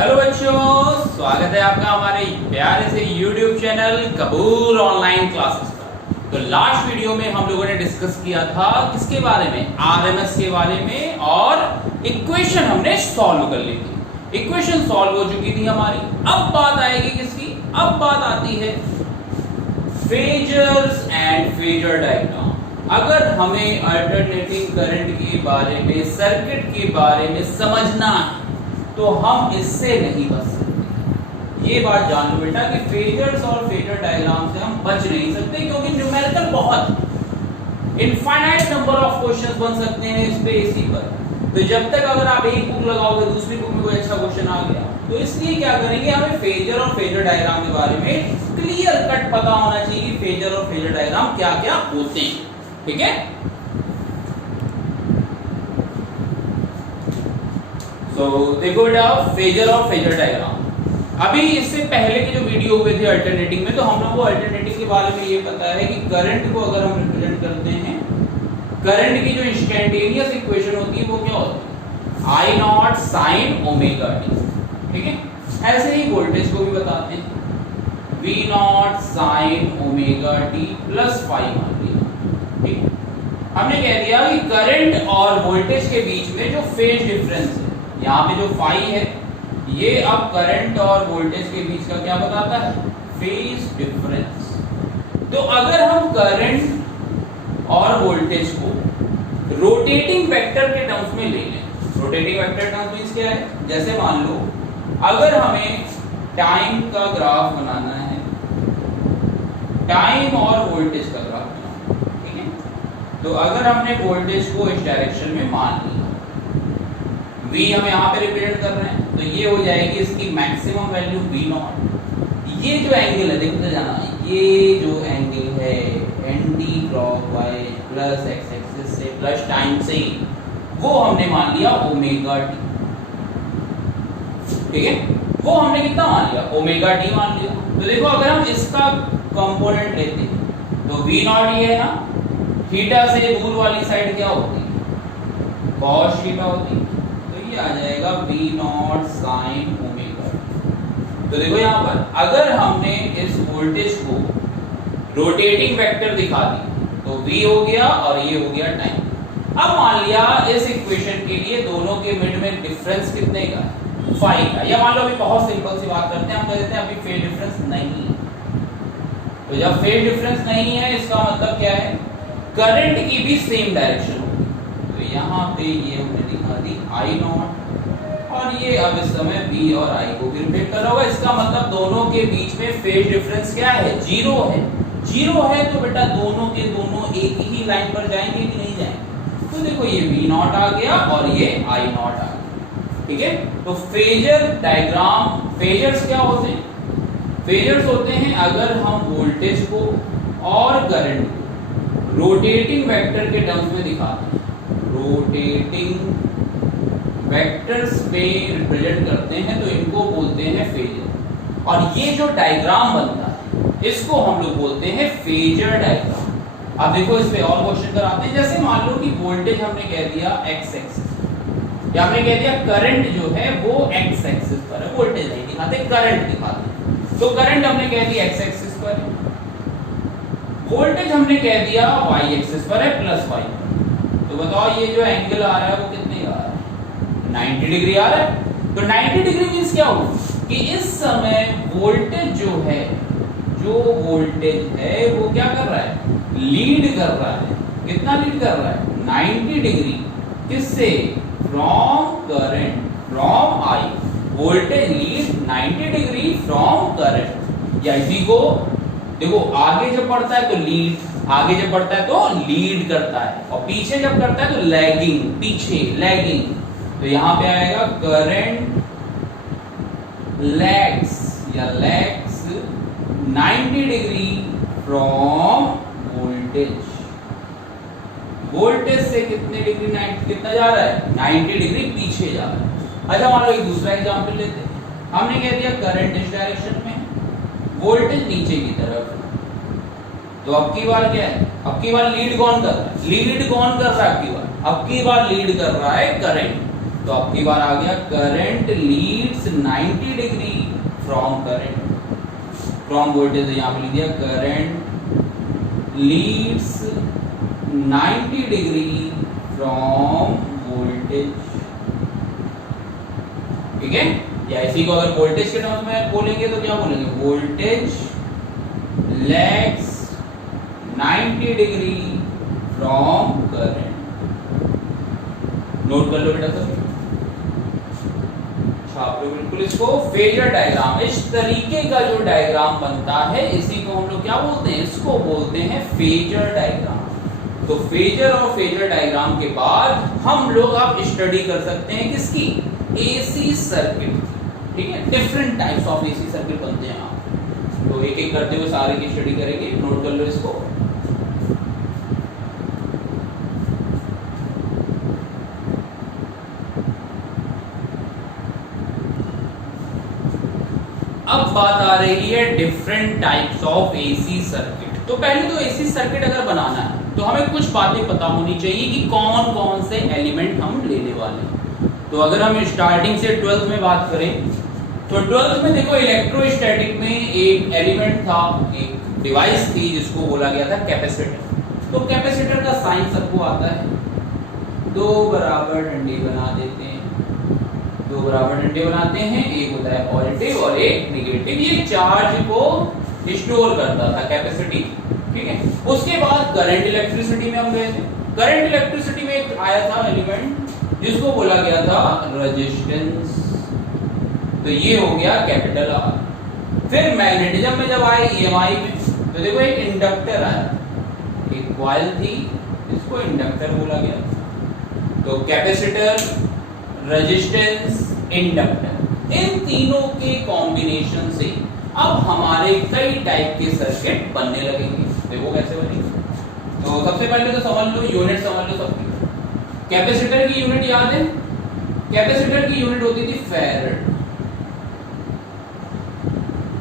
Hello बच्चों, स्वागत है आपका हमारे प्यारे से YouTube चैनल कबूल ऑनलाइन क्लासेस पर। तो लास्ट वीडियो में हम लोगों ने डिस्कस किया था किसके बारे में, आरएमएस के बारे में, और इक्वेशन हमने सॉल्व कर ली थी। इक्वेशन सॉल्व हो चुकी थी हमारी। अब बात आएगी किसकी, अब बात आती है फेजर्स एंड फेजर डायग्राम। अगर हमें अल्टरनेटिंग करंट के बारे में, सर्किट के बारे में समझना है तो हम इससे नहीं बच सकते। ये बात जान लो बेटा कि फेजर्स और फेजर डायग्राम से हम बच नहीं सकते, क्योंकि न्यूमेरिकल बहुत इनफाइनाइट नंबर ऑफ क्वेश्चंस बन सकते हैं इस पे, इसी पर। तो जब तक अगर आप एक बुक लगाओगे, दूसरी बुक में कोई अच्छा क्वेश्चन आ गया, तो इसलिए क्या करेंगे, हमें फेजर और फेजर डायग्राम के बारे में क्लियर कट पता होना चाहिए। फेजर और फेजर डायग्राम क्या क्या होते हैं, ठीक है। तो देखो बेटा, फेजर और फेजर डायग्राम। अभी इससे पहले के जो वीडियो हुए थे अल्टरनेटिंग में, तो हम लोग को अल्टरनेटिंग के बारे में ये पता है कि करंट को अगर हम रिप्रेजेंट करते हैं, करंट की जो इंस्टेंटेनियस इक्वेशन होती है वो क्या होती है, I naught sine omega t, ठीक है। ऐसे ही वोल्टेज को भी बताते हैं, V not sine omega t plus five मान लिया, ठीक है। हमने कह दिया कि करंट और वोल्टेज के बीच में जो फेज डिफरेंस है, यहाँ पे जो फाई है, ये अब करंट और वोल्टेज के बीच का क्या बताता है, फेज डिफरेंस। तो अगर हम करंट और वोल्टेज को रोटेटिंग वेक्टर के टर्म्स में ले लें, रोटेटिंग वेक्टर टर्म्स मींस क्या है, जैसे मान लो अगर हमें टाइम का ग्राफ बनाना है, टाइम और वोल्टेज का ग्राफ बनाना है, ठीक है। तो अगर हमने वोल्टेज को इस डायरेक्शन में मान लिया, V हम यहाँ पे रिप्रेजेंट कर रहे हैं, तो ये हो जाएगी इसकी मैक्सिमम वैल्यू V नॉट। ये जो एंगल है, देखते जाना, ये जो एंगल है anti clockwise plus x axis से प्लस टाइम से, वो हमने मान लिया ओमेगा टी, ठीक है। वो हमने कितना मान लिया, ओमेगा टी मान लिया। तो देखो अगर हम इसका कंपोनेंट लेते हैं तो V नॉट ये है ना, थीटा से दूर वाली साइड क्या होती है, कॉस थीटा होती है, आ जाएगा V नॉट साइन ओमेगा। तो देखो यहाँ पर अगर हमने इस वोल्टेज को रोटेटिंग वेक्टर दिखा दी तो V हो गया और ये हो गया टाइम। अब मान लिया इस इक्वेशन के लिए दोनों के मिड में डिफरेंस कितने का है, 5 का। या मान लो अभी बहुत सिंपल सी बात करते हैं, हम कह देते हैं अभी फेज डिफरेंस नहीं है। तो जब फेज डिफरेंस नहीं है, इसका मतलब क्या है, करंट की भी सेम डायरेक्शन होगी। तो यहाँ पे ये हमने दिखा दी आई नॉट, और ये अब इस समय बी और आई को भी रिप्रेजेंट कर रहा होगा। इसका मतलब दोनों के बीच में फेज डिफरेंस क्या है, जीरो है। जीरो है तो बेटा दोनों के दोनों एक ही लाइन पर जाएंगे कि नहीं जाएंगे। तो देखो ये वी नॉट आ गया और ये आई नॉट आ गया, ठीक है। तो फेजर डायग्राम, फेजर्स क्या होते हैं, फेजर्स होते हैं अगर हम वोल्टेज को और करंट को रोटेटिंग वेक्टर के टर्म्स में दिखाते हैं, रोटेटिंग वेक्टर्स पे रिप्रेजेंट करते हैं, तो इनको बोलते हैं फेजर। और ये जो डायग्राम बनता है इसको हम लोग बोलते हैं फेजर डायग्राम। अब देखो इस पे और क्वेश्चन कराते हैं। जैसे मान लो कि वोल्टेज हमने कह दिया एक्स एक्सिस, या हमने कह दिया करंट जो है वो एक्स एक्सिस पर है, वोल्टेज नहीं दिखाते, करंट दिखाते। तो करंट हमने कह दिया एक्स एक्सिस पर है, वोल्टेज हमने कह दिया वाई एक्सिस पर है, प्लस वाई। तो बताओ ये जो एंगल आ रहा है वो कितने का आ रहा है, 90 डिग्री आ रहा है। तो 90 डिग्री मींस क्या हो कि इस समय वोल्टेज जो है, जो वोल्टेज है वो क्या कर रहा है, लीड कर रहा है। कितना लीड कर रहा है, 90 डिग्री। किससे, from current, from I. Voltage lead 90 degree from current. या इसी को देखो, आगे जब बढ़ता है तो लीड, आगे जब बढ़ता है तो लीड करता है, और पीछे जब करता है तो लैगिंग, पीछे लैगिंग। तो यहां पे आएगा करंट लैग्स या lags 90 degree from voltage. Voltage से कितने डिग्री, कितना जा रहा है, 90 डिग्री पीछे जा रहा है। अच्छा मान लो एक दूसरा एग्जांपल लेते हैं। हमने कह दिया करंट इस डायरेक्शन में, वोल्टेज नीचे की तरफ। तो अब की बार क्या है, अब की बार लीड कौन कर रहा है, लीड कौन कर रहा है, अब की बार लीड कर रहा है करंट। तो अब की बार आ गया current Leeds 90 degree from current, from voltage यहाँ पे लिख दिया current Leeds 90 degree from voltage, ठीक है। या इसी को अगर वोल्टेज के टर्म्स में बोलेंगे तो क्या बोलेंगे, voltage lags 90 degree from current. Note कर लो बेटा सब, छाप लो बिल्कुल इसको। फेजर डायग्राम, इस तरीके का जो डायग्राम बनता है इसी को हम लोग क्या बोलते हैं, इसको बोलते हैं फेजर डायग्राम। तो फेजर और फेजर डायग्राम के बाद हम लोग अब स्टडी कर सकते हैं किसकी, एसी सर्किट, ठीक है। Different types of AC circuit बनते हैं आप, तो एक एक करते हुए सारे की स्टडी करेंगे। नोट कर लो इसको। अब बात आ रही है different types of AC circuit. तो पहले तो एसी सर्किट अगर बनाना है तो हमें कुछ बातें पता होनी चाहिए कि कौन कौन से एलिमेंट हम लेने वाले हैं। तो अगर हम स्टार्टिंग से 12th में बात करें तो 12th में देखो इलेक्ट्रोस्टैटिक में एक एलिमेंट था, एक डिवाइस थी जिसको बोला गया था कैपेसिटर। तो कैपेसिटर का साइन सबको आता है, दो बराबर डंडे बना देते हैं, दो बराबर डंडे बनाते हैं, एक होता है पॉजिटिव और एक नेगेटिव। ये चार्ज को स्टोर करता था कैपेसिटी, ठीक है। उसके बाद करंट इलेक्ट्रिसिटी में हम गए थे। करंट इलेक्ट्रिसिटी में एक आया था एलिमेंट जिसको बोला गया था रेजिस्टेंस, तो ये हो गया कैपिटल आर। फिर मैग्नेटिज्म में जब आए ईएमआई में तो देखो एक इंडक्टर आया, एक कॉइल थी इसको इंडक्टर बोला गया। तो कैपेसिटर, रेजिस्टेंस, इंडक्टर, इन तीनों के कॉम्बिनेशन से अब हमारे कई टाइप के सर्किट बनने लगेंगे। देखो कैसे बनेंगे। तो सबसे पहले तो समझ लो, यूनिट समझ लो सबकी। कैपेसिटर की यूनिट याद है, कैपेसिटर की यूनिट होती थी फैराड,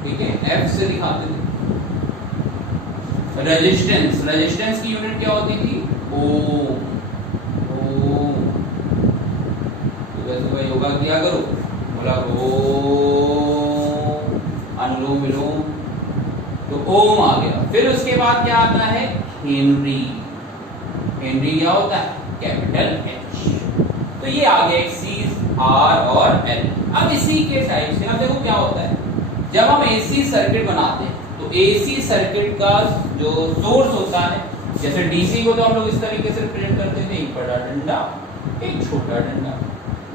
ठीक है, एफ से दिखाते थे। रेजिस्टेंस, रेजिस्टेंस की यूनिट क्या होती थी, ओम। तो योगा किया करो, बोला ओम, अनुलोम विलोम, तो ओम आ गया। फिर उसके बाद क्या आता है, हेनरी। हेनरी क्या होता है, कैपिटल एच। तो ये आ गया एक सी, आर और एल। अब इसी के टाइप से अब देखो क्या होता है, जब हम एसी सर्किट बनाते हैं तो एसी सर्किट का जो सोर्स होता है, जैसे डीसी को तो हम लोग इस तरीके से रिप्रेजेंट करते थे, एक बड़ा डंडा एक छोटा डंडा।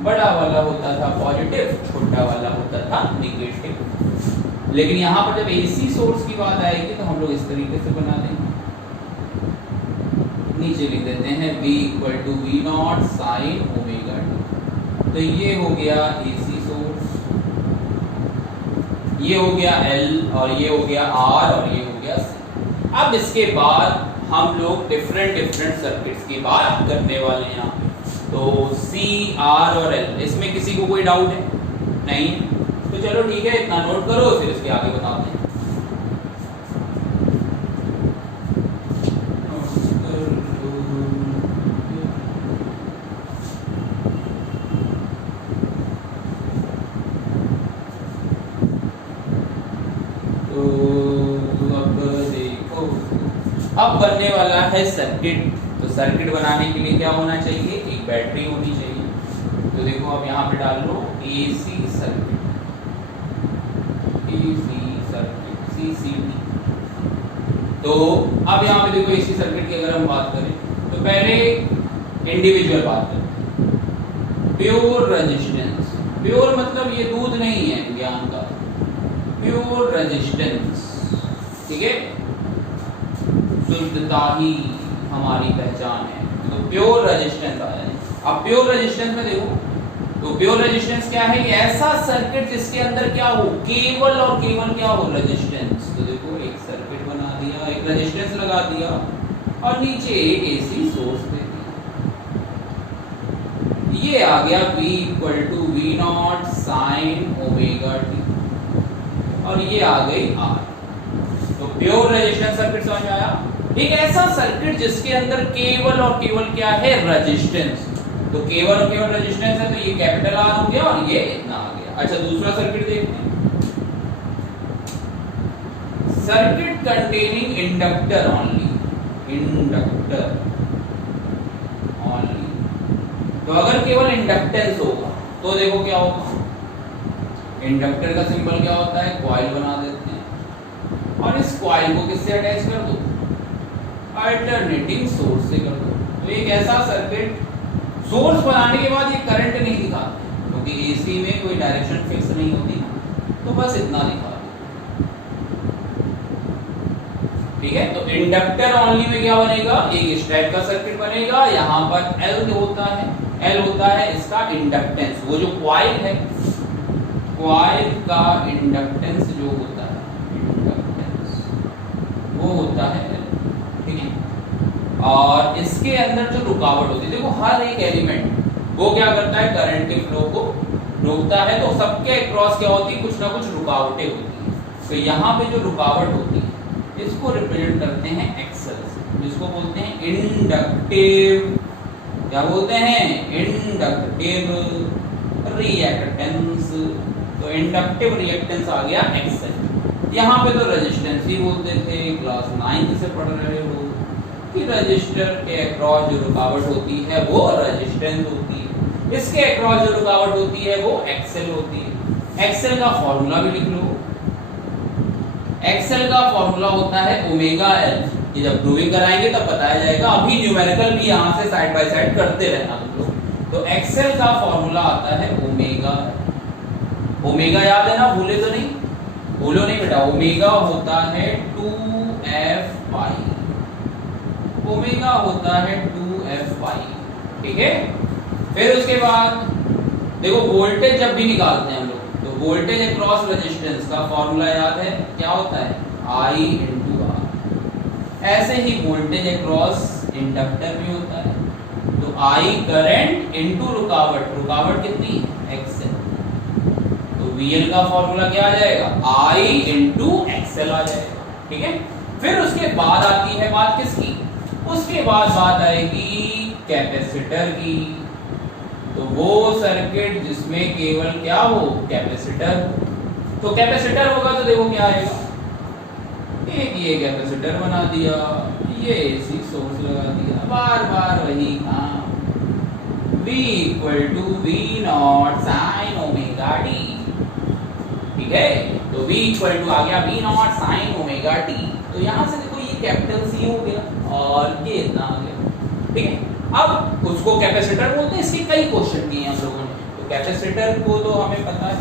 बड़ा वाला होता था पॉजिटिव, छोटा वाला होता था नेगेटिव। लेकिन यहाँ पर जब एसी सोर्स की बात आएगी तो हम लोग इस तरीके से बना देंगे, नीचे लिख देते हैं V = V0 sin omega t। तो ये हो गया एसी सोर्स, ये हो गया L और ये हो गया R और ये हो गया C। अब इसके बाद हम लोग डिफरेंट सर्किट्स की बात करने वाले हैं यहाँ पे। तो C, R और L, इसमें किसी को कोई डाउट है नहीं? तो चलो ठीक है, इतना नोट करो, फिर इसके आगे बताते हैं। अब बनने वाला है सर्किट। तो सर्किट बनाने के लिए क्या होना चाहिए, एक बैटरी होनी चाहिए। तो देखो अब यहाँ पे डाल लो एसी सर्किट, CCD। तो अब यहाँ पे देखो एसी सर्किट की अगर हम बात करें तो पहले इंडिविजुअल बात करें। प्योर रेजिस्टेंस, प्योर मतलब ये दूध नहीं है ज्ञान का, प्योर रेजिस्टेंस, ठीक है, शुद्धता ही हमारी पहचान है। तो प्योर रेजिस्टेंस आया है। अब प्योर रेजिस्टेंस में देखो, तो प्योर रेजिस्टेंस क्या है, ऐसा सर्किट जिसके अंदर क्या हो, केवल और केवल क्या हो, रेजिस्टेंस। तो देखो एक सर्किट बना दिया, एक रेजिस्टेंस लगा दिया और नीचे एक एसी सोर्स दे दिया। ये आ गया V = V0 sin omega t और ये आ गई R। तो प्योर रेजिस्टेंस सर्किट समझ आया। एक ऐसा सर्किट जिसके अंदर केवल और केवल क्या है, रेजिस्टेंस। तो केवल और केवल रेजिस्टेंस है, तो ये कैपिटल R हो गया और ये इतना आ गया। अच्छा दूसरा सर्किट देखते हैं, circuit containing inductor only, inductor only. तो अगर केवल इंडक्टेंस होगा तो देखो क्या होगा, इंडक्टर का सिंबल क्या होता है, कॉइल बना देते हैं और इस कॉइल को किससे अटैच कर दो, अल्टरनेटिंग सोर्स से कर दो। तो एक ऐसा सर्किट सोर्स बनाने के बाद ये करंट नहीं दिखाते क्योंकि एसी में कोई डायरेक्शन फिक्स नहीं होती ना, तो बस इतना दिखा दो, ठीक है। तो इंडक्टर ओनली में क्या बनेगा, एक इस टाइप का सर्किट बनेगा, यहाँ पर L होता है, L होता है इसका इंडक्टेंस, वो जो कॉइल है, कॉइल का इंडक्टेंस जो होता है, इंडक्टेंस वो होता है, ठीक है। और इसके अंदर जो रुकावट होती है, देखो हर एक एलिमेंट वो क्या करता है, करंट के फ्लो को रोकता है, तो सबके अक्रॉस क्या होती है, कुछ ना कुछ रुकावटें होती है। तो यहाँ पे जो रुकावट होती है इसको रिप्रेजेंट करते हैं एक्सेल, जिसको बोलते हैं इंडक्टिव, क्या बोलते हैं, इंडक्टिव रिएक्टेंस। तो इंडक्टिव रिएक्टेंस आ गया एक्सेल। यहाँ पे तो रेजिस्टेंस ही बोलते थे, क्लास 9 से पढ़ रहे हो कि रजिस्टर के अक्रॉस जो रुकावट होती है वो रेजिस्टेंस होती है, इसके अक्रॉस जो रुकावट होती है वो एक्सेल होती है। एक्सेल का फॉर्मूला भी लिख लो, एक्सेल का फॉर्मूला होता है ओमेगा एल। ये जब प्रूविंग कराएंगे तब बताया जाएगा, अभी न्यूमेरिकल भी यहाँ से साइड बाय साइड करते रहना तुम लोग। तो एक्सेल का फॉर्मूला आता है ओमेगा, ओमेगा याद है ना, भूले तो नहीं, भूलो नहीं बेटा, ओमेगा होता है 2f पाई, ओमेगा होता है 2f पाई, ठीक है। फिर उसके बाद देखो वोल्टेज जब भी निकालते हैं हम लोग, तो वोल्टेज अक्रॉस रेजिस्टेंस का फॉर्मूला याद है, क्या होता है, I into R। ऐसे ही वोल्टेज अक्रॉस इंडक्टर भी होता है, तो I करंट इनटू रुकावट, रुकावट कितनी है, XL। तो VL का फॉर्मूला क्या आ जाएगा, I into XL आ जाएगा, ठीक है। फिर उसके बाद आती है बात किसकी, उसके बाद बात आएगी कैपेसिटर की। तो वो सर्किट जिसमें केवल क्या हो, कैपेसिटर। तो कैपेसिटर होगा तो देखो क्या आएगा, एक ये कैपेसिटर बना दिया, ये एसी सोर्स लगा दिया, बार बार वही काम, V equal to V not sine omega t, ठीक है। तो V इक्वल टू आ गया V not sine omega t. तो यहां से देखो ये कैपिटल C हो गया और ये इतना आ गया, ठीक है। अब उसको कैपेसिटर बोलते हैं, इसके कई क्वेश्चन किए हैं हम लोगों ने, तो कैपेसिटर को तो हमें पता है।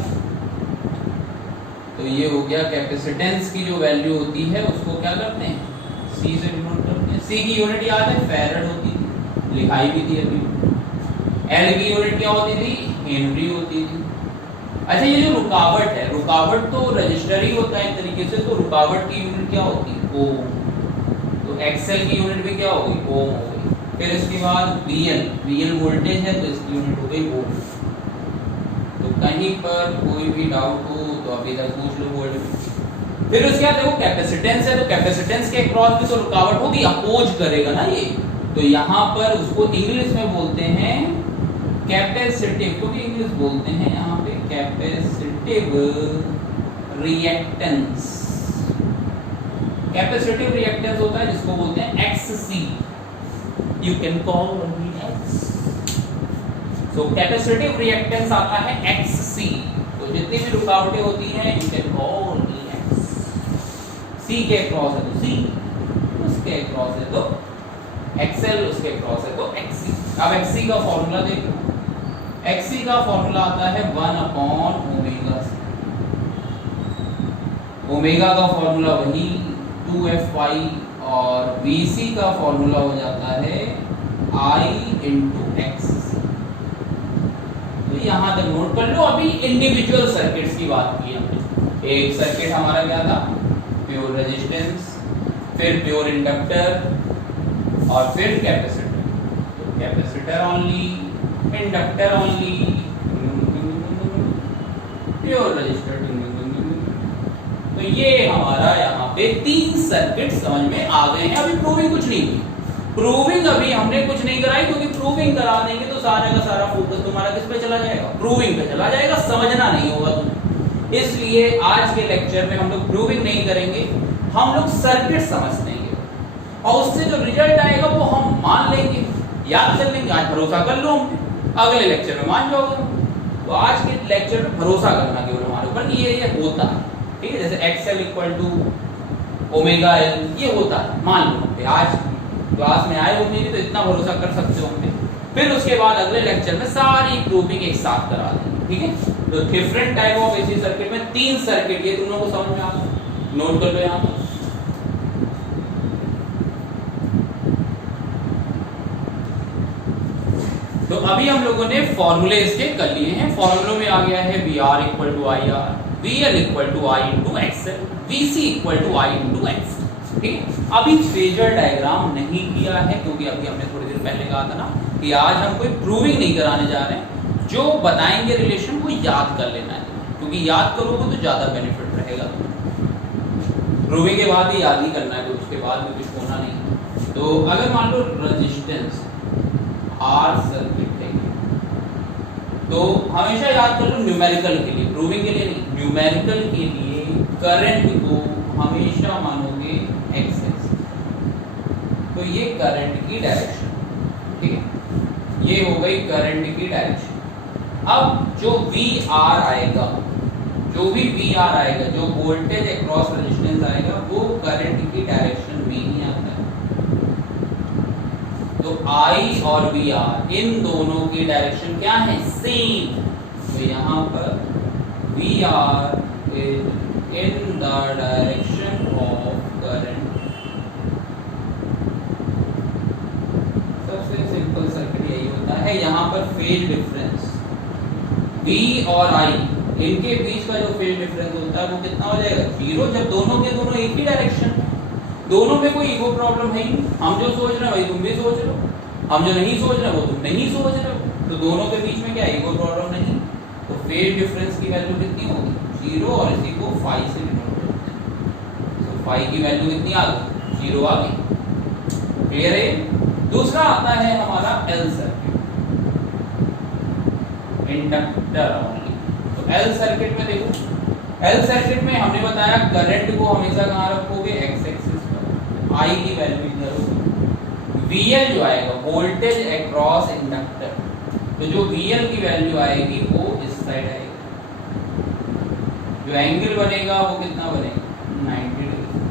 तो ये हो गया कैपेसिटेंस की जो वैल्यू होती है उसको क्या करते हैं, C से डिनोट करते हैं। C की यूनिट याद है, फैराड होती थी, लिखाई भी थी अभी। L की यूनिट क्या होती थी, हेनरी होती थी। अच्छा ये जो रुकावट है, रुकावट तो रजिस्टर ही होता है एक तरीके से, तो रुकावट की यूनिट क्या होती है, ओम। तो एक्सेल की यूनिट भी क्या होगी, ओम हो गई। फिर इसके बाद VL वोल्टेज है तो इसकी यूनिट हो गई वोल्ट। तो कहीं पर कोई भी डाउट हो तो अभी तक पूछ लो वोल्ट में। फिर उसके बाद देखो कैपेसिटेंस है, तो कैपेसिटेंस के अक्रॉस भी तो रुकावट होगी, अपोज करेगा ना ये। तो यहाँ पर उसको इंग्लिश में बोलते हैं कैपेसिटिव, क्योंकि इंग्लिश बोलते हैं यहाँ पे कैपेसिटिव रिएक्टेंस। कैपेसिटिव रिएक्टेंस होता है जिसको बोलते हैं XC, you can call only X। so capacitive reactance आता है XC। तो जितनी भी रुकावटें होती हैं you can call only X। C के क्रॉस है तो C, उसके क्रॉस है तो XL, उसके क्रॉस है तो XC। अब XC का फॉर्मूला देखो, XC का फॉर्मूला आता है 1/ओमेगा। ओमेगा का फॉर्मूला वही 2f(y) और VC का फॉर्मूला हो जाता है I into X। तो यहां तक नोट कर लो। अभी इंडिविजुअल सर्किट्स की बात की हमने। एक सर्किट हमारा क्या था, प्योर रेजिस्टेंस, फिर प्योर इंडक्टर और फिर कैपेसिटर। तो capacitor only, inductor only, pure resistor. तो ये हमारा यहाँ पे 3 सर्किट समझ में आ गए हैं। अभी प्रूविंग कुछ नहीं हुई, प्रूविंग अभी हमने कुछ नहीं कराई, क्योंकि प्रूविंग करा देंगे तो सारा का सारा फोकस तुम्हारा किस पे चला जाएगा, प्रूविंग पे चला जाएगा, समझना नहीं होगा तुम्हें। इसलिए आज के लेक्चर में हम लोग प्रूविंग नहीं करेंगे, हम लोग सर्किट समझ लेंगे और उससे जो रिजल्ट आएगा वो हम मान लेंगे, याद कर लेंगे। आज भरोसा कर लो हम, अगले लेक्चर में मान जाओगे। तो आज के लेक्चर में भरोसा करना केवल हमारे ऊपर, ये होता है, ठीक है। जैसे XL equal to omega L, ये होता है, मान लो। आज क्लास में आए होंगे तो इतना भरोसा कर सकते होंगे। फिर उसके बाद अगले लेक्चर में सारी प्रूविंग एक साथ करा देंगे, ठीक है। तो different type of AC circuit में 3 सर्किट, ये तुम लोगों को समझ में आ गया, नोट कर लो यहाँ पर। तो अभी हम लोगों ने फॉर्मूले इसके कर लिए हैं। फॉर्मूलों में आ गया है VR equal to IR, VL equal to I into XL, VC equal to I into X, ठीक है। अभी फेजर डायग्राम नहीं किया है क्योंकि अभी हमने थोड़ी देर पहले कहा था ना कि आज हम कोई प्रूविंग नहीं कराने जा रहे हैं, जो बताएंगे रिलेशन को याद कर लेना है, क्योंकि याद करोगे तो ज्यादा बेनिफिट रहेगा। प्रूविंग के बाद ही याद ही करना है, तो उसके बाद में कुछ होना नहीं। तो अगर मान लो रेजिस्टेंस R सर्किट है तो हमेशा याद कर लो न्यूमेरिकल के लिए, प्रूविंग के लिए नहीं, न्यूमेरिकल के लिए करंट को हमेशा मानोगे एक्स। तो ये करंट की डायरेक्शन, ठीक है, ये हो गई करंट की डायरेक्शन। अब जो VR आएगा, जो भी VR आएगा, जो वोल्टेज अक्रॉस रेजिस्टेंस आएगा, वो करंट की डायरेक्शन में ही आता है। तो I और VR इन दोनों की डायरेक्शन क्या है, सेम। तो यहाँ पर VR is in the direction of current। सबसे सिंपल सर्किट यही होता है। यहाँ पर फेज डिफरेंस V और I, इनके बीच का जो फेज डिफरेंस होता है वो कितना हो जाएगा, 0, जब दोनों के दोनों एक ही डायरेक्शन, दोनों में कोई ईगो प्रॉब्लम है ही। हम जो सोच रहे हैं वही तुम भी सोच रहे हो, हम जो नहीं सोच रहे वो तुम नहीं सोच रहे हो, तो दोनों के बीच में क्या ईगो प्रॉब्लम नहीं। तो फेज डिफरेंस की वैल्यू कितनी होगी, 0, और इसी को फाई से डिनोट करते हैं। तो फाई की वैल्यू कितनी आ गई, 0 आ गई। क्लियर है। दूसरा आता है हमारा एल सर्किट, इंडक्टर ओनली। तो एल सर्किट में देखो, एल सर्किट में हमने बताया करंट को हमेशा कहाँ रखोगे, एक्स एक्सिस पर, आई की वैल्यू इधर होगी। VL जो आएगा, वोल्टेज अक्रॉस इंडक्टर, तो जो VL की वैल्यू आएगी वो इस साइड आएगी। जो एंगल बनेगा वो कितना बनेगा, 90 डिग्री,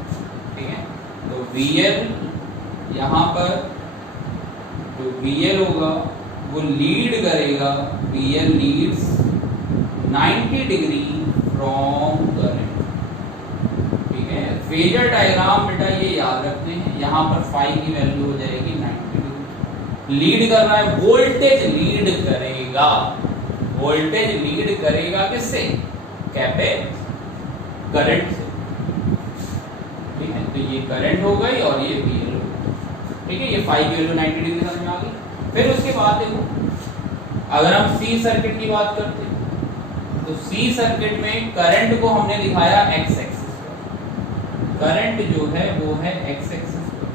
ठीक है। तो VL यहाँ पर जो VL होगा वो लीड करेगा, VL leads 90 degree from current, ठीक है। फेजर डायग्राम बेटा ये याद रखते हैं। यहाँ पर फाई की वैल्यू हो जाएगी 90 डिग्री। लीड कर रहा है, वोल्टेज लीड करेगा, वोल्टेज लीड करेगा किससे, करंट से, ठीक है। तो ये करंट हो गई और ये VL हो गई, ठीक है। ये फाई की वैल्यू 90 डिग्री समझ में आ गई। फिर उसके बाद देखो, अगर हम C सर्किट की बात करते हैं तो C सर्किट में करंट को हमने दिखाया एक्स एक्सिस पर, करंट जो है वो है एक्स एक्सिस पर,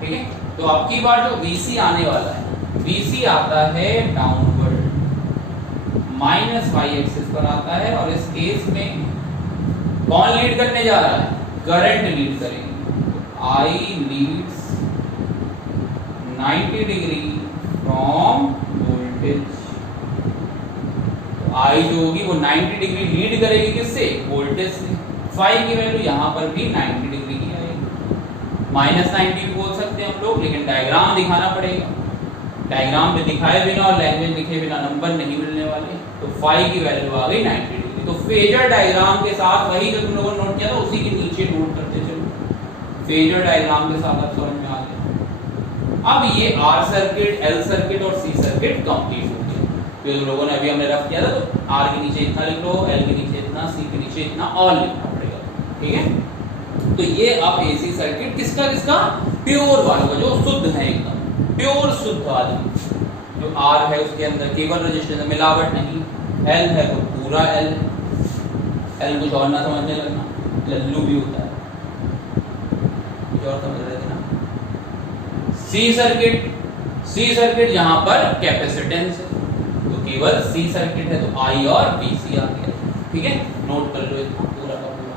ठीक है। तो आपकी बार जो VC आने वाला है, VC आता है डाउनवर्ड, माइनस वाई एक्सिस पर आता है। और इस केस में कौन लीड करने जा रहा है, करंट लीड करेगी। I leads 90 degree from voltage. I जो होगी वो 90 डिग्री लीड करेगी किससे, वोल्टेज से। फाई की वैल्यू यहाँ पर भी 90 डिग्री की आएगी, -90 भी बोल सकते हैं हम लोग, लेकिन डायग्राम दिखाना पड़ेगा। डायग्राम पे दिखाए बिना और लैंग्वेज लिखे बिना नंबर नहीं मिलने वाले। तो फाई की वैल्यू आ गई 90 डिग्री। तो फेजर डायग्राम के साथ वही जो तुम लोगों ने नोट किया था उसी के नीचे नोट करते चलो, फेजर डायग्राम के साथ आप समझ में आ गया। अब ये R सर्किट, L सर्किट और C सर्किट कंप्लीट हो गया। जो लोगों ने अभी हमने रफ किया था, तो R के नीचे इतना लिख लो, L के नीचे इतना, C के नीचे इतना और लिखना पड़ेगा, ठीक है। तो ये अब AC सर्किट किसका किसका, प्योर वालों का, जो शुद्ध है एकदम प्योर शुद्ध आदमी। जो R है उसके अंदर केवल रजिस्टेंस, मिलावट नहीं। L है तो पूरा L, L कुछ और ना समझने लगना, लल्लू भी होता है, कुछ और समझ रहे थे ना। C circuit, C C circuit जहां पर कैपेसिटेंस है, तो केवल सी सर्किट है, तो आई और बी सी आ गया। ठीक है, नोट कर लो इसको पूरा का पूरा।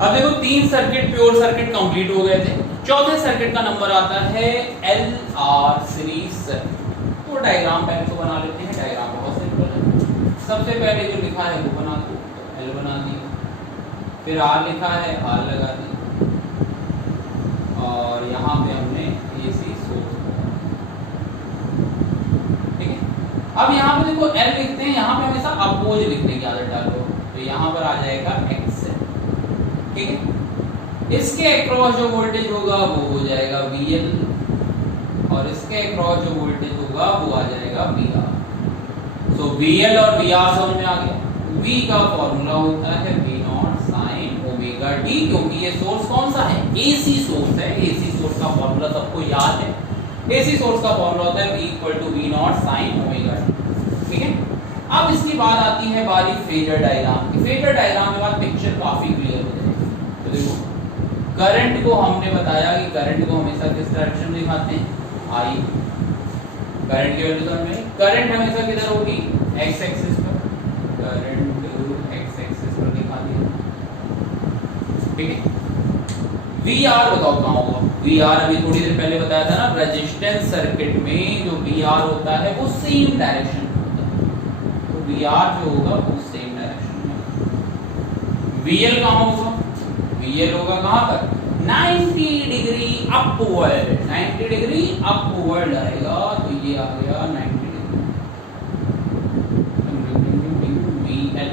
अब देखो 3 सर्किट प्योर सर्किट कंप्लीट हो गए थे। चौथे सर्किट का नंबर आता है एल आर सीरीज सर्किट। तो डायग्राम पहले तो बना लेते हैं। डायग्राम बहुत सिंपल है। सबसे पहले जो लिखा है वो बना दो, तो एल बना दी, फिर आर लिखा है आर लगा दी, और यहाँ पे हमने एसी सोर्स। ठीक है, अब यहाँ पे देखो एल लिखते हैं, यहाँ पे हमेशा अपोज लिखने की आदत डालो, तो यहाँ पर आ जाएगा एक्स। ठीक है, इसके अक्रॉस जो वोल्टेज होगा वो हो जाएगा VL, और इसके अक्रॉस जो वोल्टेज होगा वो आ जाएगा VR। तो VL और VR समझ में आ गया। V का फॉर्मूला होता है V0 sin ओमेगा t, क्योंकि ये सोर्स कौन सा है, AC सोर्स है। AC सोर्स का फॉर्मूला सबको याद है। AC सोर्स का फॉर्मूला होता है V = V0 sin omega t। ठीक है, अब इसकी बात आती है बारी फेजर डायग्राम की। फेजर डायग्राम के बाद पिक्चर काफी क्लियर हो जाएगी। तो देखो, करंट को हमने बताया कि करंट को हमेशा किस डायरेक्शन में दिखाते हैं, I। करंट की वैल्यू में करंट हमेशा किधर होगी, x एक्सिस पर। करंट x एक्सिस पर दिखा दिया। ठीक है, VR बताओ कहां होगा। VR अभी थोड़ी देर पहले बताया था ना, रेजिस्टेंस सर्किट में जो VR होता है वो सेम डायरेक्शन में होता है। तो VR जो होगा वो सेम डायरेक्शन में। VL कहां होगा, VL होगा कहां पर, 90 डिग्री अपवर्ड। 90 डिग्री अपवर्ड आएगा, तो ये आ गया 90 डिग्री VL,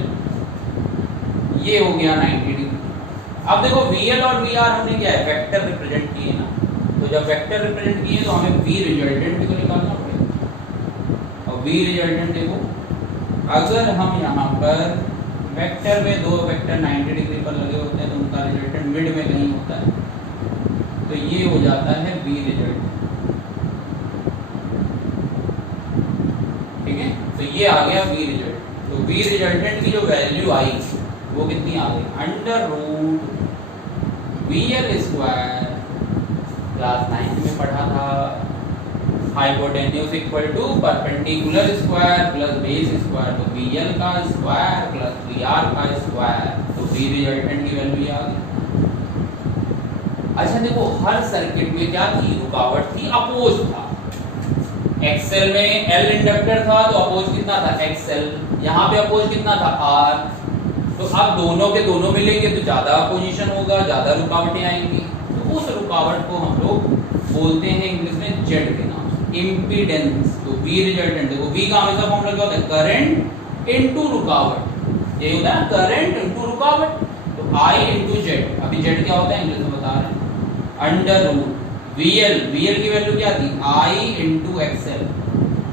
ये हो गया 90 डिग्री। अब देखो VL और VR हमने क्या है, वेक्टर रिप्रेजेंट किए ना, तो जब वेक्टर रिप्रेजेंट किए तो हमें V रिजल्टेंट को निकालना पड़ेगा। और V रिजल्टेंट देखो, अगर हम यहाँ पर वेक्टर में दो वेक्टर 90 डिग्री पर लगे होते हैं तो उनका रिजल्टेंट मिड में कहीं होता है, तो ये हो जाता है V रिजल्टेंट। ठीक है, तो ये आ गया V रिजल्ट। तो V रिजल्टेंट की जो वैल्यू आई वो कितनी आ गई, √ VL स्क्वायर, क्लास 9 में पढ़ा था, hypotenuse equal to perpendicular square plus base square, तो VL का स्क्वायर प्लस VR का स्क्वायर, तो V रिजल्टेंट की वैल्यू आ गई। अच्छा देखो, हर सर्किट में क्या थी, रुकावट थी, अपोज था। XL में L इंडक्टर था तो अपोज कितना था, XL। यहाँ पे अपोज कितना था, R। तो अब दोनों के दोनों मिलेंगे तो ज्यादा अपोजिशन होगा, ज्यादा रुकावटें आएंगी, तो उस रुकावट को हम लोग बोलते हैं इंग्लिश में Z के नाम से, इम्पीडेंस। तो V रिजल्टेंट देखो, V का हमेशा फॉर्मूला क्या होता है, करंट इनटू रुकावट। ये होता है करंट इनटू रुकावट, तो I इनटू Z। अभी Z क्या होता है इंग्लिश में बता रहे हैं, √ VL। VL की वैल्यू क्या थी, I into XL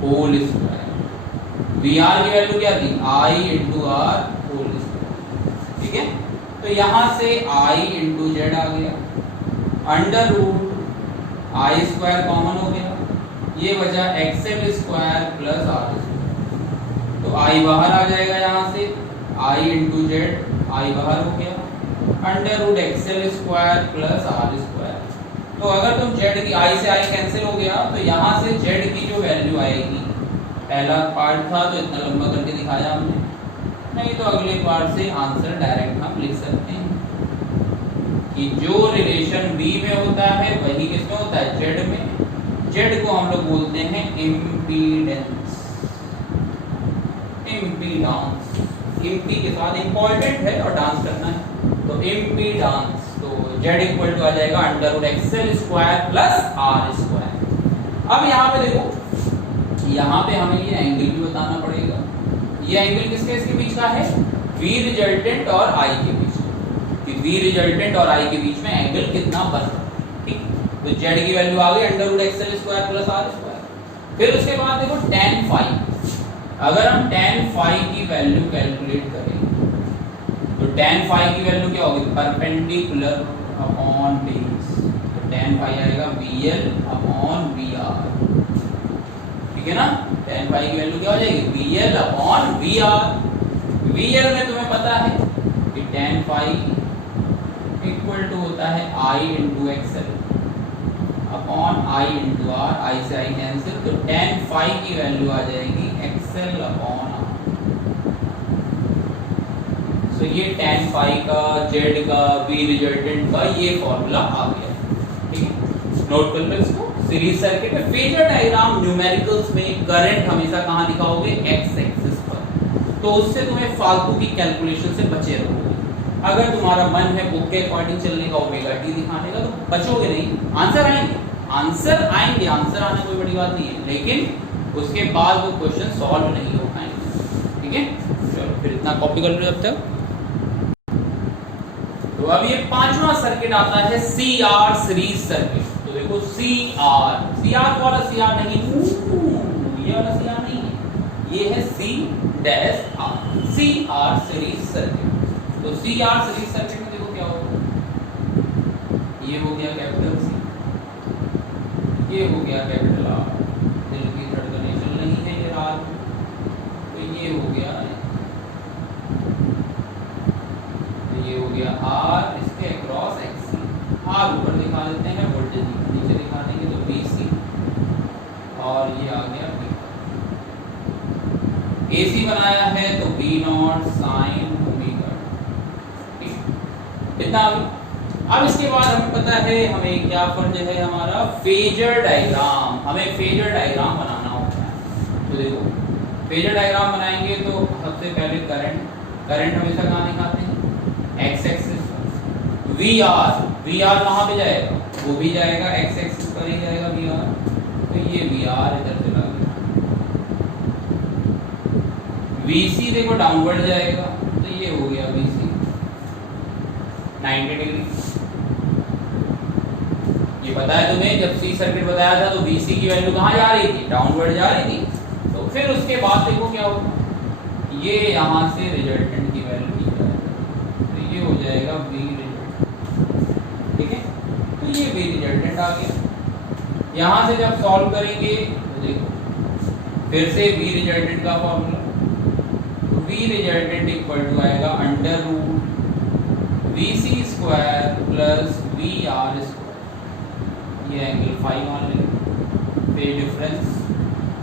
whole square. VR की वैल्यू क्या थी, I into R whole square. ठीक है, तो यहां से I इनटू Z आ गया, √ I स्क्वायर कॉमन हो गया, ये बचा XL square plus R square. तो I बाहर आ जाएगा, यहाँ से I इनटू Z, I बाहर हो गया, √ XL square plus R square. तो अगर तुम Z की, I से I कैंसिल हो गया, तो यहाँ से Z की जो वैल्यू आएगी, पहला पार्ट था तो इतना लंबा करके दिखाया हमने, नहीं तो अगले पार्ट से आंसर डायरेक्ट हम लिख सकते हैं कि जो रिलेशन B में होता है वही किसमें होता है, Z में। Z को हम लोग बोलते हैं इम्पीडेंस। इम्पीडांस, इम्पी के साथ इंपॉर्टेंट है और डांस करना है, तो इम्पीडांस। तो Z इक्वल टू आ जाएगा √ XL square plus R square. अब यहाँ पे देखो, यहाँ पे हमें ये एंगल भी बताना पड़ेगा। ये एंगल किसके इसके बीच का है, V रिजल्टेंट और I के बीच में, कि V रिजल्टेंट और I के बीच में एंगल कितना बन रहा है। ठीक, तो Z की वैल्यू आ गई √ XL square plus R square. फिर उसके बाद देखो tan फाई, अगर हम tan फाई की वैल्यू कैलकुलेट करें तो tan फाई की वैल्यू क्या होगी, परपेंडिकुलर अपॉन बेस, तो tan फाई आएगा VL अपॉन VR। ठीक है ना, tan फाई की वैल्यू क्या हो जाएगी, VL अपॉन VR। VL में तुम्हें पता है कि tan फाई इक्वल टू होता है I into XL upon I into R, I से आई कैंसिल, तो tan फाई की वैल्यू आ जाएगी एक्सएल अपॉन आर। तो ये tan फाई का, z का, v रिजल्टेंट का ये फॉर्मूला आ गया। ठीक है, नोट कर लो इसको। सीरीज सर्किट में फेजर डायग्राम न्यूमेरिकल्स में करंट हमेशा कहाँ दिखाओगे, एक्स एक्सिस पर, तो उससे तुम्हें फालतू की कैलकुलेशन से बचे रहोगे। अगर तुम्हारा मन है बुक के अकॉर्डिंग चलने का, ओमेगा टी दिखाने का, तो बचोगे नहीं, आंसर आएंगे, आंसर आएंगे, आंसर आना कोई बड़ी बात नहीं है, लेकिन उसके बाद वो क्वेश्चन सॉल्व नहीं हो पाएंगे। ठीक है, चलो फिर इतना कॉपी कर लो जब तक। तो अब ये पांचवा सर्किट आता है सी आर सीरीज सर्किट। तो देखो सी आर वाला सी आर नहीं, ये वाला सी आर नहीं है, ये है C dash R, C R series circuit. तो सी आर सीरीज सर्किट में देखो क्या होगा, ये हो गया कैपिटल सी, ये हो गया कैपिटल आर, दिल की धड़कनें चल रही है ये रात, तो ये हो गया, ये हो गया आर, इसके अक्रॉस एक्सी, आर ऊपर दिखा देते हैं, वोल्टेज नीचे दिखा देंगे तो बीसी, और ये आ गया बी। एसी बनाया है तो बी नॉट साइन ओमेगा। इतना अब इसके बाद हमें पता है हमें क्या फर्ज है हमारा, फेजर डायग्राम, हमें फेजर डायग्राम बनाना होता है। तो देखो फेजर डायग्राम बनाएंगे तो सबसे पहले करंट हमेशा कहाँ दिखाते हैं, एक्स एक्सिस, वी आर कहाँ पे जाएगा, वो भी जाएगा एक्स एक्सिस पर ही जाएगा वी आर, तो ये वी आर इधर चला गया, वीसी देखो डाउनवर्ड जाएगा, तो ये हो गया वीसी 90 डिग्री। ये पता है तुम्हें, जब सी सर्किट बताया था तो वीसी की वैल्यू कहाँ जा रही थी, डाउनवर्ड जा रही थी। तो फिर उसके बाद देखो क्या होगा, ये यहाँ से रिजल्टेंट की वैल्यू ये हो जाएगा V रिजल्टेंट। ठीक है, तो ये V रिजल्टेंट आ गया। यहाँ से जब सॉल्व करेंगे तो देखो फिर से V रिजल्टेंट का फॉर्मूला, तो V रिजल्टेंट इक्वल टू आएगा under root VC square plus VR square, ये एंगल फाई मान लेंगे, फेज डिफरेंस,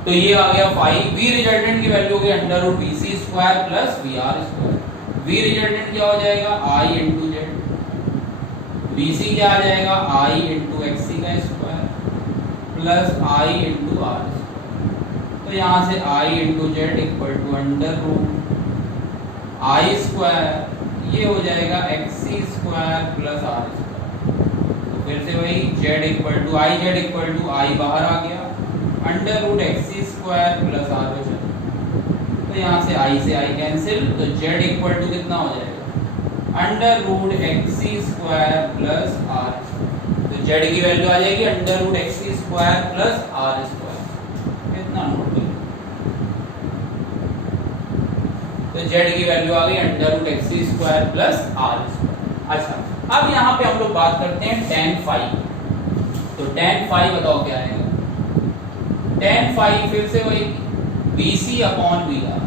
तो ये आ गया फाई। V रिजल्टेंट की वैल्यू हो गई under root VC square plus VR square, V resultant क्या हो जाएगा, I इंटू जेड, VC क्या आ जाएगा, I इंटू एक्सी का square plus I into R square, तो यहाँ से I into Z equal to under root I square, ये हो जाएगा XC square plus R square, तो फिर से वही Z equal to I, Z equal to I बाहर आ गया, under root XC square plus R बचा, तो यहाँ से I कैंसिल, तो Z इक्वल टू कितना हो जाएगा, under root XC square plus R, तो Z की वैल्यू आ जाएगी under root XC square plus R square, इतना नोट करो। तो Z की वैल्यू आ गई under root XC square plus R square. अच्छा, अब यहाँ पे हम लोग बात करते हैं tan फाई। तो tan फाई बताओ क्या आएगा, tan फाई फिर से वही VC upon VR,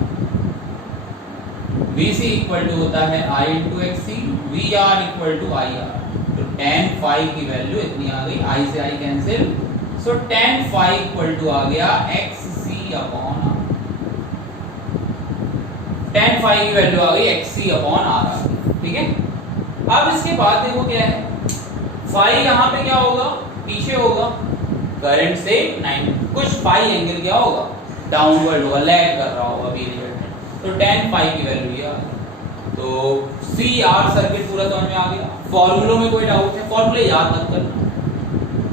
VC equal to होता है I into XC, VR equal to IR, तो tan फाई की वैल्यू इतनी आ गई, I से I cancel, so tan phi equal to आ गया XC upon R, tan phi की वैल्यू आ गई XC अपॉन R आ गई। ठीक है, अब इसके बाद देखो क्या है, फाई यहाँ पे क्या होगा, पीछे होगा करंट से 90, कुछ फाई एंगल क्या होगा, डाउनवर्ड होगा, लैग कर रहा होगा V रिजल्टेंट, तो tan फाई की वैल्यू ये आ गई। तो सी आर सर्किट पूरा समझ में आ गया। फॉर्मूलों में कोई डाउट है, फॉर्मूले याद मत करना,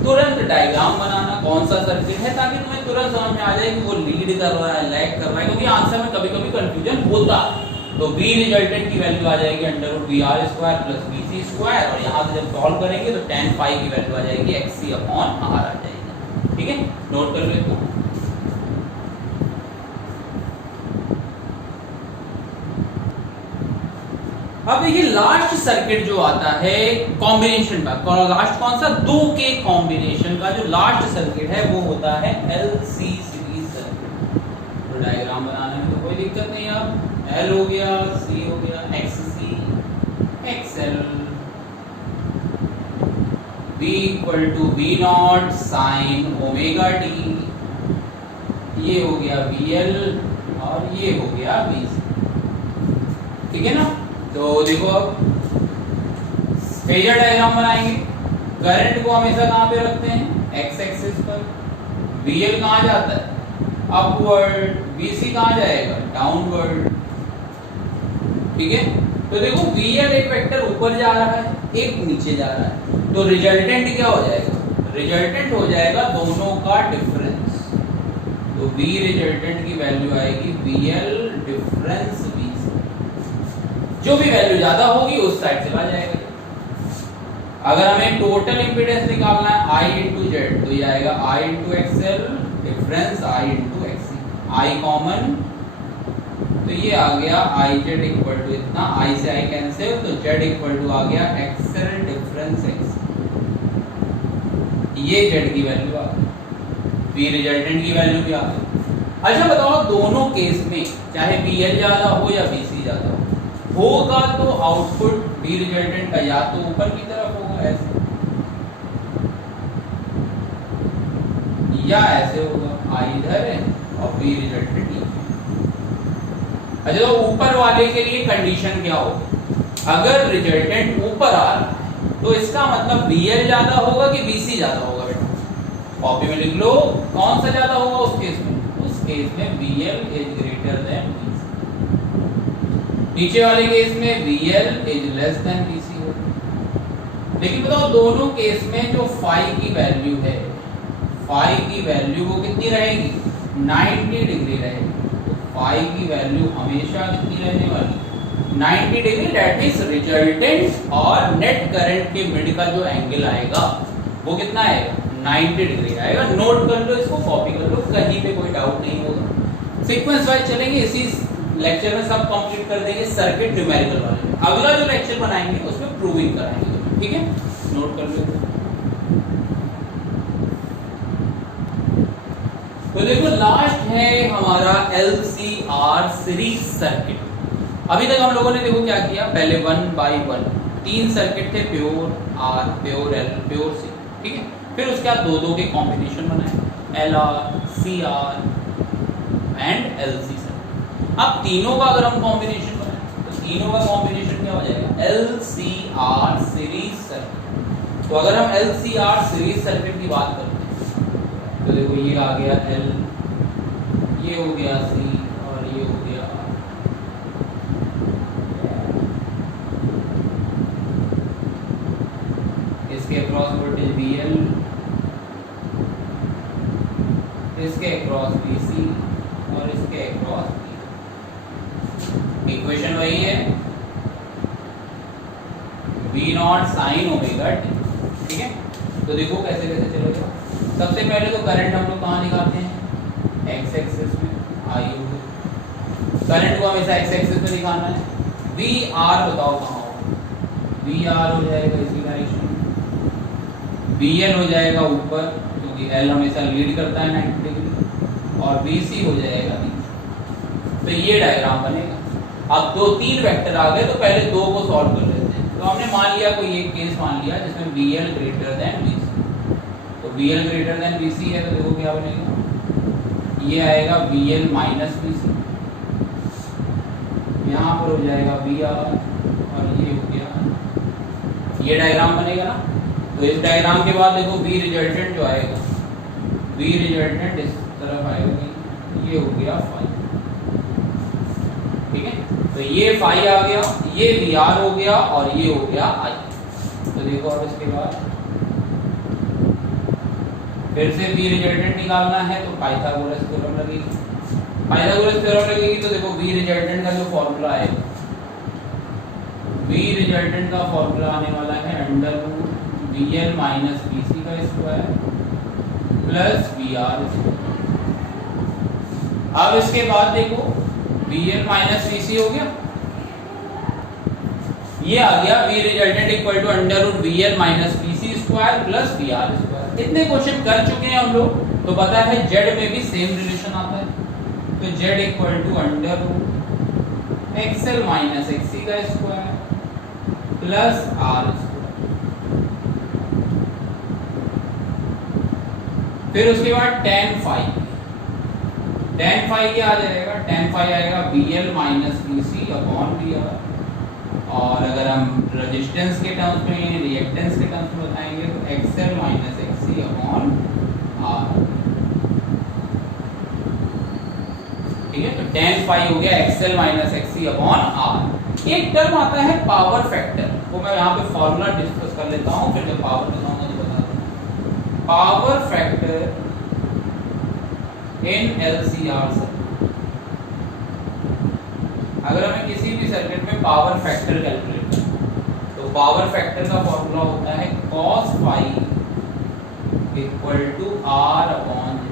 तुरंत डायग्राम बनाना कौन सा सर्किट है, ताकि तुम्हें तुरंत समझ में आ जाए कि वो लीड कर रहा है, लैग कर रहा है, क्योंकि आंसर में कभी कभी कंफ्यूजन होता है। तो V रिजल्टेंट की वैल्यू आ जाएगी under root VR square plus VC square, और यहाँ से जब सॉल्व करेंगे तो tan फाई की वैल्यू आ जाएगी XC अपॉन R आ जाएगी। ठीक है, नोट कर लो इसको। अब देखिए लास्ट सर्किट जो आता है कॉम्बिनेशन का, लास्ट कौन सा, दो के कॉम्बिनेशन का जो लास्ट सर्किट है वो होता है LC सीरीज सर्किट। तो डायग्राम बनाने में तो कोई दिक्कत नहीं है, L हो गया, C हो गया, XC, XL, v equal to V not sine omega t, ये हो गया VL और ये हो गया VC, ठीक है ना। तो देखो अब फेजर डायग्राम बनाएंगे। करंट को हमेशा कहाँ पे रखते हैं, एक्स एक्सिस पर। VL कहाँ जाता है, अपवर्ड। VC कहाँ जाएगा, डाउनवर्ड, ठीक है। तो देखो VL एक वेक्टर ऊपर जा रहा है, एक नीचे जा रहा है, तो रिजल्टेंट क्या हो जाएगा, रिजल्टेंट हो जाएगा दोनों का डिफरेंस। तो V रिजल्टेंट की वैल्यू आएगी VL डिफरेंस VC, जो भी वैल्यू ज्यादा होगी उस साइड चला जाएगा। अगर हमें टोटल इंपीडेंस निकालना है I इंटू जेड, तो ये आएगा I into XL difference I into XC, I common, तो ये आ गया I जेड इक्वल टू इतना, I से I कैंसिल, तो जेड इक्वल टू आ गया एक्सएल डिफरेंस एक्स, ये जेड की वैल्यू आ गई, V रिजल्टेंट की वैल्यू भी आ गई। अच्छा बताओ, दोनों केस में चाहे VL ज्यादा हो या VC ज्यादा होगा तो आउटपुट V रिजल्टेंट का या तो ऊपर की तरफ होगा ऐसे, या ऐसे होगा, I इधर है और V रिजल्टेंट ये। अच्छा तो ऊपर वाले के लिए कंडीशन क्या होगी, अगर रिजल्टेंट ऊपर आ रहा है तो इसका मतलब VL ज्यादा होगा कि VC ज्यादा होगा। बेटा कॉपी में लिख लो, कौन सा ज्यादा होगा उस केस में, उस केस में VL is greater than VC। नीचे वाले केस में VL is less than VC होगा। लेकिन बताओ दोनों केस में जो फाई की वैल्यू है, फाई की वैल्यू वो कितनी रहेगी, 90 डिग्री रहेगी। तो फाई की वैल्यू हमेशा कितनी रहने वाली, 90 डिग्री। दैट मींस रिजल्टेंट और नेट करंट के मिड का जो एंगल आएगा वो कितना आएगा, 90 डिग्री आएगा। नोट कर लो इसको, कॉपी कर लो, कहीं पे कोई डाउट नहीं होगा। सीक्वेंस वाइज चलेंगे, इसी लेक्चर में सब कंप्लीट कर देंगे सर्किट न्यूमेरिकल वाले में। अगला जो लेक्चर बनाएंगे उसमें प्रूविंग कराएंगे, ठीक है, नोट कर लो। तो देखो लास्ट है हमारा LCR सीरीज सर्किट। अभी तक हम लोगों ने देखो क्या किया, पहले 1 बाई 1 3 सर्किट थे, pure R, pure L, pure C, ठीक है। फिर उसके बाद दो के कॉम्बिनेशन बनाए, LR, CR and LC circuit. अब तीनों का अगर हम कॉम्बिनेशन बनाए तो तीनों का कॉम्बिनेशन क्या हो जाएगा, LCR सीरीज सर्किट। तो अगर हम LCR सीरीज सर्किट की बात करते हैं तो देखो ये आ गया L, ये हो गया C और ये हो गया R। इसके अक्रॉस वोल्टेज VL, इसके अक्रॉस VC और इसके अक्रॉस, इक्वेशन वही है V not sine omega t, ठीक है। तो देखो कैसे कैसे चलेगा। सबसे पहले तो करंट हम लोग कहाँ निकालते हैं, एक्स एक्सिस में, I करंट को हमेशा एक्स एक्सिस में दिखाना है। VR बताओ कहाँ होगा, VR हो जाएगा इसी डायरेक्शन में, VL हो जाएगा ऊपर क्योंकि L हमेशा लीड करता है 90 डिग्री, और VC हो जाएगा नीचे। तो ये डायग्राम बनेगा। अब 2-3 वेक्टर आ गए, तो पहले दो को सॉल्व कर लेते हैं। तो हमने मान लिया कोई एक केस मान लिया जिसमें VL ग्रेटर देन VC, तो VL ग्रेटर देन VC है, तो देखो क्या बनेगा, ये आएगा VL माइनस VC, यहाँ पर हो जाएगा VR और ये हो गया, ये डायग्राम बनेगा ना। तो इस डायग्राम के बाद देखो V रिजल्टेंट जो आएगा, V रिजल्टेंट इस तरफ आएगा, ये हो गया फाई, ठीक है। तो ये फाई आ गया, ये VR हो गया और ये हो गया I। तो देखो अब इसके बाद फिर से V रिजल्टेंट निकालना है तो पाइथागोरस थ्योरम लगेगी। पाइथागोरस थ्योरम लगेगी तो देखो V रिजल्टेंट का जो फॉर्मूला आएगा, V रिजल्टेंट का फॉर्मूला आने वाला है under root VL minus VC का स्क्वायर प्लस VR स्क्वायर। अब इसके बाद देखो VL माइनस VC हो गया, ये आ गया V resultant equal to under root VL minus VC square plus VR square. इतने क्वेश्चन कर चुके हैं हम लोग, तो पता है Z में भी सेम रिलेशन आता है। तो Z equal to under root XL minus XC का स्क्वायर प्लस R स्क्वायर। फिर उसके बाद tan फाई क्या आ जाएगा, tan फाई आएगा BL माइनस BC अपॉन BR। और अगर हम रेजिस्टेंस के टर्म्स में, रिएक्टेंस के टर्म्स में बताएंगे तो XL minus XC upon R। ठीक है, तो tan फाई हो गया XL minus XC upon R। एक टर्म आता है पावर फैक्टर, वो मैं यहाँ पे फॉर्मूला डिस्कस कर लेता हूँ, फिर जब पावर बताऊंगा तो बता दूंगा। Power factor in LCR circuit. अगर हमें किसी भी सर्किट में पावर फैक्टर कैलकुलेट करना तो पावर फैक्टर का फॉर्मूला होता है cos phi equal to R upon Z।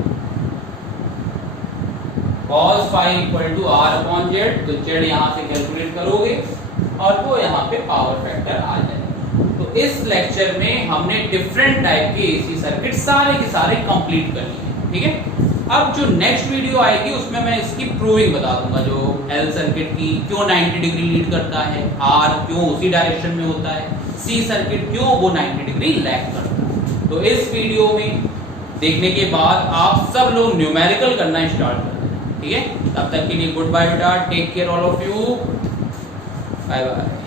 cos phi equal to R upon Z, तो Z यहाँ से कैलकुलेट करोगे और वो यहाँ पे पावर फैक्टर आ जाएगा। तो इस लेक्चर में हमने डिफरेंट टाइप के AC सर्किट सारे के सारे कंप्लीट कर लिए। ठीक है, अब जो नेक्स्ट वीडियो आएगी उसमें मैं इसकी प्रूविंग बता दूंगा, जो L सर्किट की क्यों 90 डिग्री लीड करता है, R क्यों उसी डायरेक्शन में होता है, C सर्किट क्यों वो 90 डिग्री लैग करता है। तो इस वीडियो में देखने के बाद आप सब लोग न्यूमेरिकल करना स्टार्ट कर दें। ठीक है, तब तक के लिए गुड बाय बेटा, take care all of you, bye bye.